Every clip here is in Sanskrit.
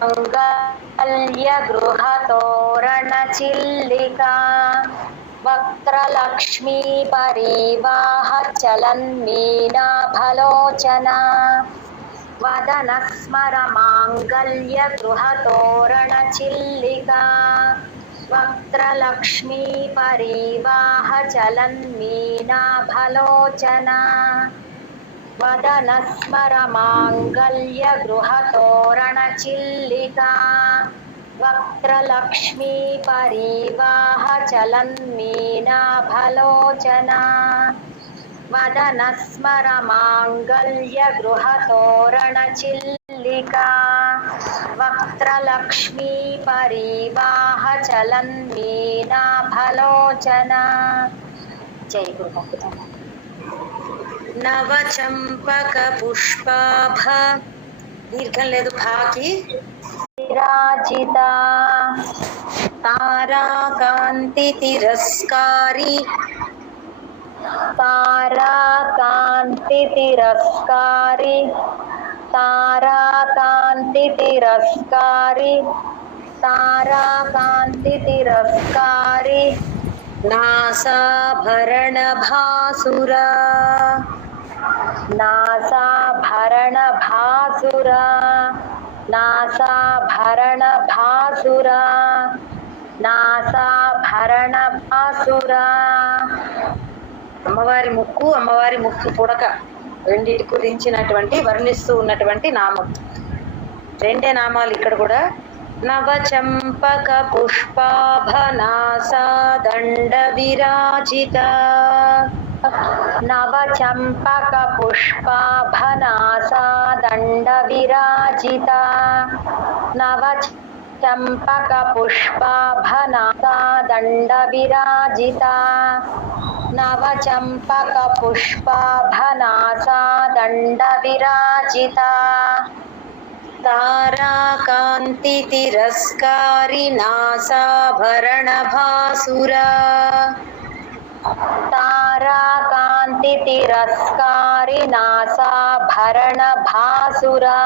मंगल्यगृहतोरणचिल्लिका वक्त्रलक्ष्मी परिवाह चलन्मीनाभलोचना वदनस्मर माङ्गल्यगृहतोरणचिल्लिका वक्त्रलक्ष्मी परिवाह चलन्मीनाभलोचना वदनस्मर माङ्गल्यगृहतोरणचिल्लिका वक्त्रलक्ष्मी परिवाह चलन्मीनाभलोचना वदनस्मर माङ्गल्यगृहतोरणचिल्लिका वक्त्रलक्ष्मी परिवाह चलन्मीनाभलोचना। जय गुरु नवचंपक पुष्पाभ दीर्घం లేదు భాకి విరాజితా తారాకాంతి తిరస్కారి తారాకాంతి తిరస్కారి తారాకాంతి తిరస్కారి తారాకాంతి తిరస్కారి नासाभरण भासुरा नासाभरण भासुरा नासाभरण भासुरा नासाभरण भासुरा అమ్మవారి ముక్కు అమ్మవారి ముక్కు పుడక రెండిటి గురించినటువంటి వర్ణిస్తూ ఉన్నటువంటి నామం. రెండే నామాలు ఇక్కడ కూడా. नवचंपक पुष्पाभनासा दंड विराजिता नवचंपक पुष्पाभनासा दंड विराजिता नवचंपक पुष्पाभनासा दंड विराजिता नवचंपक पुष्पाभनासा दंड विराजिता ताराकांति तिरस्कारी नासाभरण भासुरा ताराकांति तिरस्कारी नासाभरण भासुरा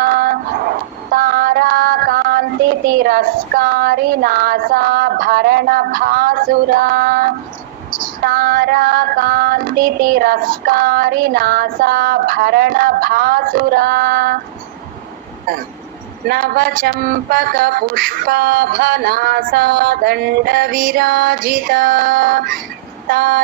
ताराकांति तिरस्कारी नासाभरण भासुरा ताराकांति तिरस्कारी नासाभरण भासुरा नवचंपक पुष्पाभनासा दंड विराजिता तारा